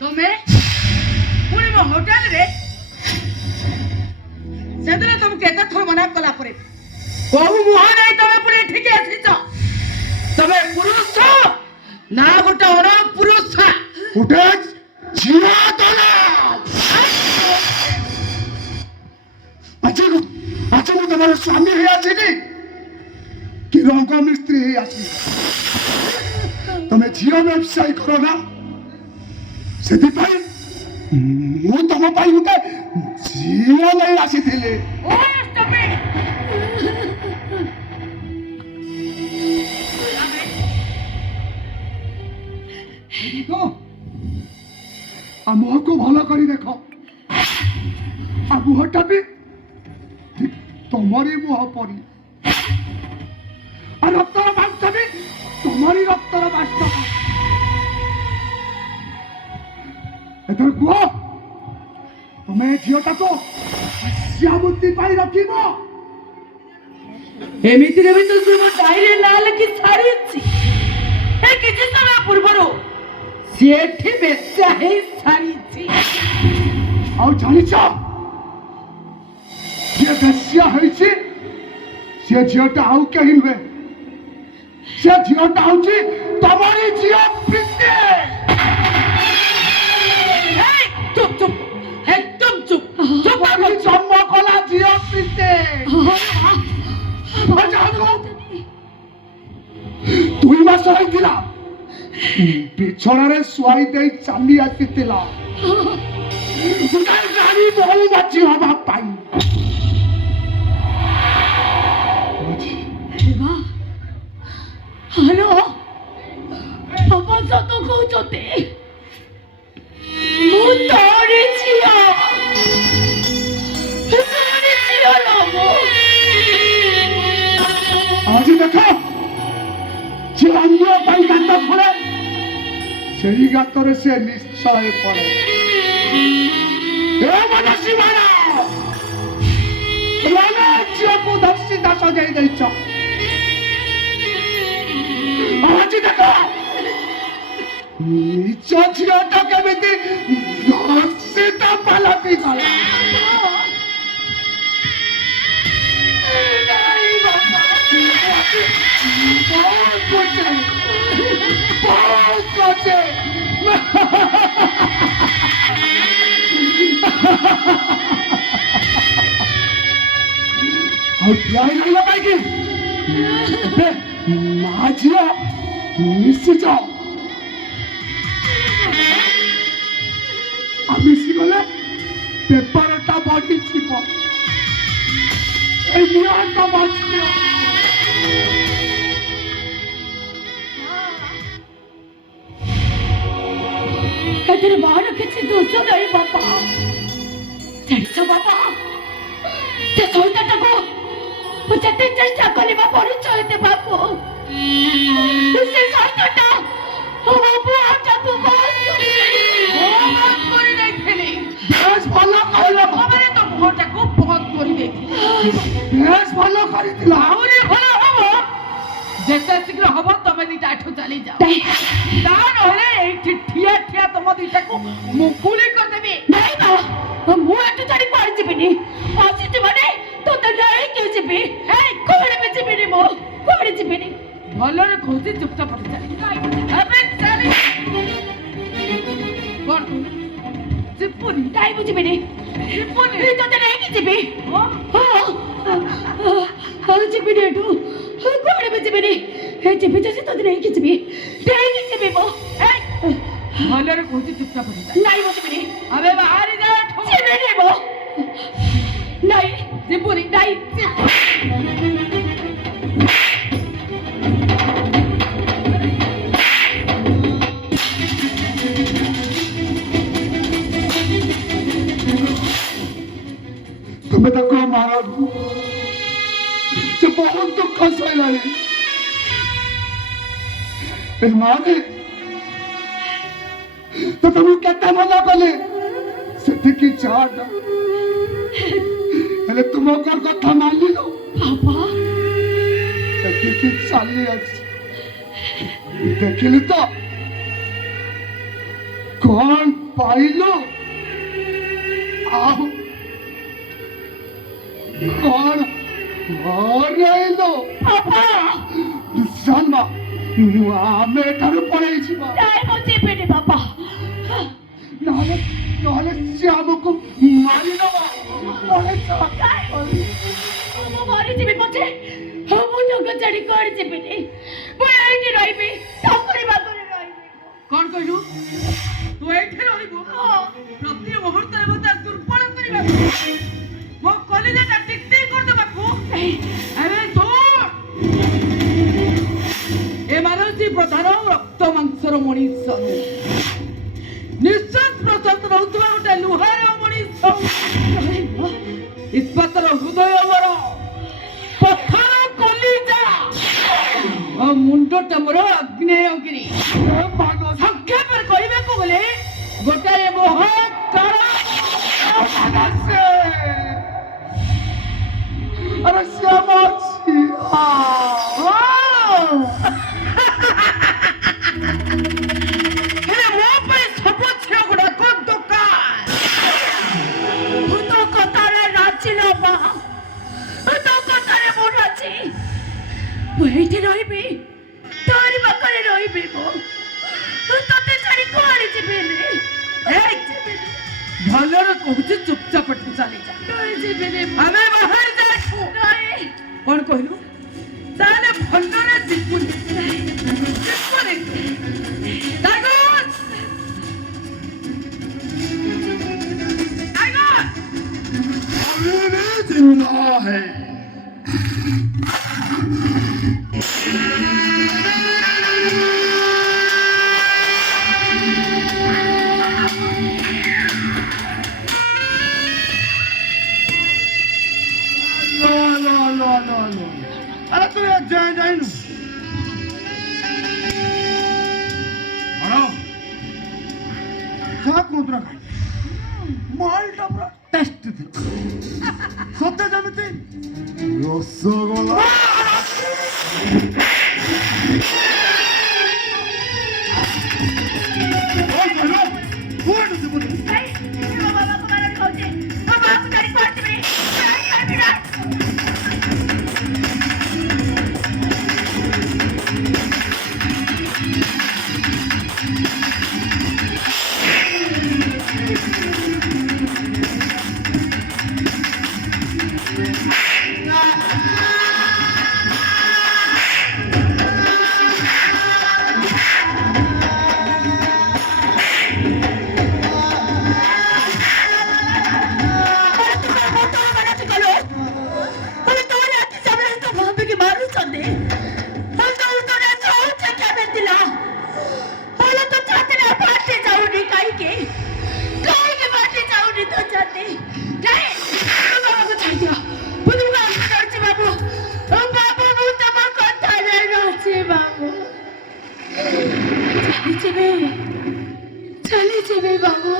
তুমি পুଣି ମୋ ହୋଟେଲରେ ସେଦିନ ତମକୁ ଏତେ ଥର ମନା କଲା ପରେ କୋଉ ମୁହଁ ନାହିଁ ତମେ ପୁଣି ଏଠିକି ଆସିଛ? ତମେ ପୁରୁଷ ନା ଗୋଟେ ଅଣପୁରୁଷ? ଗୋଟେ ଝିଅ ଦଳ ଆଜି ମୁଁ ତମର ସ୍ୱାମୀ ହେଇ ଆସିନି କି ରଙ୍ଗ ମିସ୍ତ୍ରୀ ହେଇ ଆସିନି। ତମେ ଝିଅ ବ୍ୟବସାୟୀ କର ନା, ସେଥିପାଇଁ ମୁଁ ତମ ପାଇଁ ଗୋଟେ ଝିଅ ନେଇ ଆସିଥିଲି। ମୁହଁକୁ ଭଲ କରି ଦେଖ, ଆଉ ମୁହଁଟା ବି ତମରି ମୁହଁ ପରି, ଆଉ ରକ୍ତର ମାଂସ ବି ତମରି ରକ୍ତର ମାଂସ। ଏଥର କୁହ, ତମେ ଝିଅଟାକୁ ବୁଦ୍ଧି ପାଇଁ ରଖିବ? ଏମିତିରେ ବି ତ ସେ ମୋ ଡାଏରୀରେ ନାଁ ଲେଖି ସାରିଛି। ଏ କିଛି ସମୟ ପୂର୍ବରୁ ସିଏ ଏଠି ବେଶ୍ୟା ହେଇ ସାରିଛି। ଆଉ ଜାଣିଛ, ଯିଏ ବେଶ୍ୟା ହେଇଛି ସେ ଝିଅଟା ଆଉ କେହି ନୁହେଁ, ସେ ଝିଅଟା ହଉଛି ତମରି ଝିଅ ପ୍ରୀତି। ଚୁପ୍ ଚୁପ୍, একদম চুপ। জন্ম কলা ঝিଅ প্ରୀতি। ଦୁଇ ମାସ ହେଇଥିଲା ବିଛଣାରେ ଶୁଆଇ ଦେଇ ଚାଲି ଆସିଥିଲା ରାଣୀ ମହୁମାଛି ହବା ପାଇଁ। ହ୍ୟାଲୋ, ଆପଣ ସତ କହୁଛନ୍ତି? ମୁଁ ତୋରି ଝିଅ, ତୋରି ଝିଅ ଲୋ। ଆଜି ଦେଖ, ସେ ଅନ୍ୟ ପାଇଁ ଗାତ ଖୋଳେ, ସେହି ଗାତରେ ସେ ନିଶ୍ଚୟ ପଡ଼େ। ଝିଅକୁ ଧର୍ଷିତା ସଜେଇ ଦେଇଛ। ଆଜି ଦେଖ, ନିଜ ଝିଅଟା କେମିତି ଧର୍ଷିତା ପାଲଟି ଗଲା। ମା ଝିଅ ମିଶିଛ, ମିଶିଗଲେ ବେପାରଟା ବଢିଯିବ। ଏଇ ନିହାତ ବଞ୍ଚିବ। ଏଥିରେ ମୋର କିଛି ଦୋଷ ନାହିଁ ବାପା। ଜାଣିଛ ବାପା, ସେ ସୈତାଟାକୁ ମୁଁ ଯେତେ ଚେଷ୍ଟା କଲି ମୋ ପରିଚୟ ଦେବାକୁ, ସେ ସୈତାଟା ମୋ ପୁଅଟାକୁ ବନ୍ଦ କରି ଦେଇଥିଲି। ବେଶ ଭଲ କହିଲ, ଖବରରେ ତ ମୁହଁଟାକୁ ବନ୍ଦ କରି ଦେଇଥିଲି। ବେଶ ଭଲ କରିଥିଲ। ଆହୁରି ଭଲ ହବ, ଯେତେ ଶୀଘ୍ର ହବ ତମେ ଦିଟା ଏଠୁ ଚାଲି ଯାଅ। ତା ନହେଲେ ଏଇଠି ଠିଆ ଠିଆ ତମ ଦିଟାକୁ ମୁଁ ଗୁଳି କରିଦେବି। ନାଇଁ ମା, ମୁଁ ଏଠୁ ଛାଡି କୁଆଡେ ଯିବିନି। ଆସିଛି ମାନେ ତୋତେ ନେଇକି ଯିବି। କୁଆଡେ ବି ଯିବିନି, ମୁଁ କୁଆଡେ ଯିବିନି। ଭଲରେ କହୁଛି, ଚୁପଚାପ ଚାଲି ଏବେ ଚାଲି। କଣ ଯିବୁନି? ନାଇଁ ମୁଁ ଯିବିନି, ଯିବୁନି, ତୋତେ ନେଇକି ଯିବି। ଯିବିନି ଏଠୁ, କୁଆଡେ ବି ଯିବିନି। ଯିବି ଯଦି ତୋତେ ନେଇକି ଯିବି, ନେଇକି ଯିବି ମୁଁ। ଭଲରେ କହୁଛି, ଚୁପଚାପ ନାଇଁ ମୁଁ ଯିବିନି। ଏବେ ବାହାରି ଯାଅ, ଯିବିନି ମୁଁ। ନାଇଁ ଯିବୁନି, ନାଇଁ। তুমি ତାକୁ ମାରନ୍ତୁ, ସେ ବହୁତ ଦୁଃଖ ସହିଲାଣି। ମାନେ ତ ତମକୁ କେତେ ମନା କଲେ ସେଠିକି ଯାଆନା, ହେଲେ ତୁମ କଥା ମାନିଲ, ବାପା ସେଠିକି ଚାଲି ଆସି। ଦେଖିଲି ତ କଣ ପାଇଲୁ ଆଉ କଣ ହରାଇଲୁ? ଦୁଶାନ ଆମେ ଏଠାରୁ ପଳେଇଯିବା, ବାପା ନହେଲେ ନହେଲେ ସେ ଆମକୁ ମାରିଦବ। ମୁଁ ମରିଯିବି ପଛେ ମୁଁ ତାଙ୍କ ଛାଡି କୁଆଡେ ଯିବିନି, ମୁଁ ଏଇଠି ରହିବି, ତାଙ୍କରି ପାଖରେ ରହିବି। କଣ କହିଲୁ? ତୁ ଏଇଠି ରହିବୁ ପ୍ରତି ମୁହୂର୍ତ୍ତରେ ମତେ ଦୁର୍ବଳ କରିବାକୁ, ମୋ କଲିଜାଟା ଟିକ୍ ଟିକ୍ କରିଦେବାକୁ। ଆରେ ଶୁଣ, ଏମାନେ ହେଉଛି ପ୍ରଧାନ ରକ୍ତ ମାଂସର ମଣିଷ, ନିଶ୍ୱାସ ପ୍ରଶ୍ୱାସ ରହୁଥିବା ଗୋଟେ ଲୁହାର ମଣିଷ, ଇସ୍ପାତର ହୃଦୟ ମୋର, ପଥର କଲିଜା, ମୁଣ୍ଡଟା ମୋର ଆଗ୍ନେୟଗିରି। ସଂକ୍ଷେପରେ କହିବାକୁ ଗଲେ ଗୋଟାଏ ମହାକାଳ। ଆରେ ସେ আমার ହେଲେ ମୋ ପାଇଁ ସବୁ ଝିଅ ଗୁଡାକ ଦୋକାନ। ମୁଁ ତୋ କଥାରେ ରାଜି ନବା, ତୋ କଥାରେ ମୁଁ ରାଜି। ମୁଁ ଏଇଠି ରହିବି, ତୋରି ପାଖରେ ରହିବି, ମୁଁ ତତେ ଛାଡି କୁଆଡେ ଯିବିନି। ଭଲରେ କହୁଛି, ଚୁପଚାପ ଏଠୁ ଚାଲିଯା। ଆମେ ବାହାରି ଯାଉଛୁ। କଣ କହିଲୁ? ତାହେଲେ ଭଲରେ ଯିବୁନି, ଯିବୁନି। जिंदा है। अरे तू यार जाए जाए ना क्या कूदरा खाई माल टपरा टेस्ट थे सत्य जमते रसगोला चले चले बाबू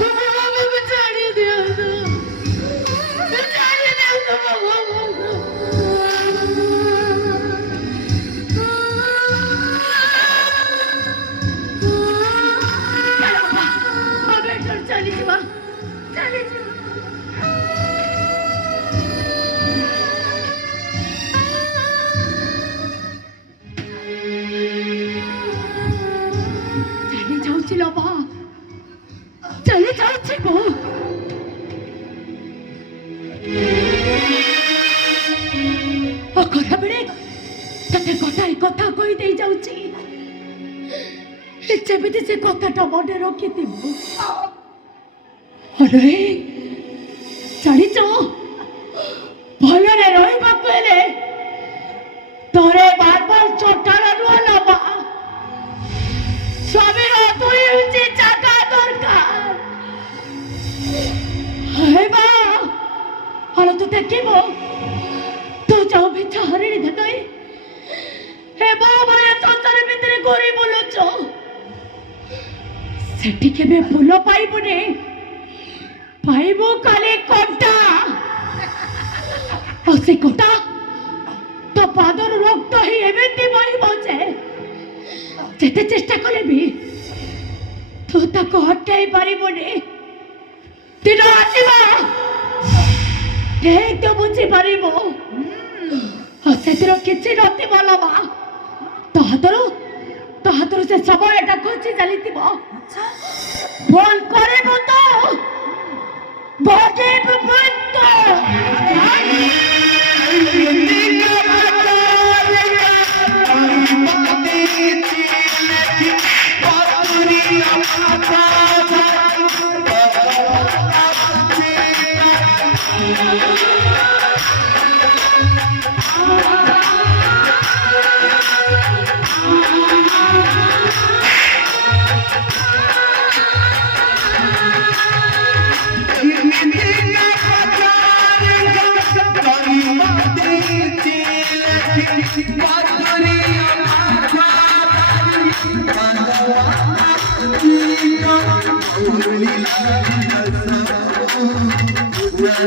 बाबू को छाड़ी दियो तो छाड़ी दियो तो बाबू अबे चली जीवा चली जीवा चले जाऊँ गो अखरा बेड़े तते गोटाए कथा कही दे जाउची जेमिति से कथाटा मने रखिथिबु अरे जानिच भलरे रहिबाकु हेले तोरे बार बार चोटारा नुआ नबा स्वामी दुई हूँ जगह दरकार हे बा हलो तू देखिब तू जाओ मिठा हरिणी देखई हे बा भया संसार भितर गोरी बुलुच सेठी केबे फूल पाइबुनी पाइबु खाली कंटा और से कंटा तो ପାଦରୁ ରକ୍ତ ହିଁ ଏମିତି ବହିବ ଯେ ଯେତେ ଚେଷ୍ଟା କଲେ ବି ତୁ ତାକୁ ହଟାଇ ପାରିବୁନି। ଦିନ ଆସିବ ଠିକ ତ ବୁଝିପାରିବୁ। ସେଥିର କିଛି ନଥିବ ଲୋ ମା। ତୋ ହାତରୁ ସେ ସମୟଟା ଘୁଞ୍ଚି ଚାଲିଥିବ। ଭୁଲ କରିବୁ ତ ବଜେଇବୁ ବୃତ୍ତ। Thank you.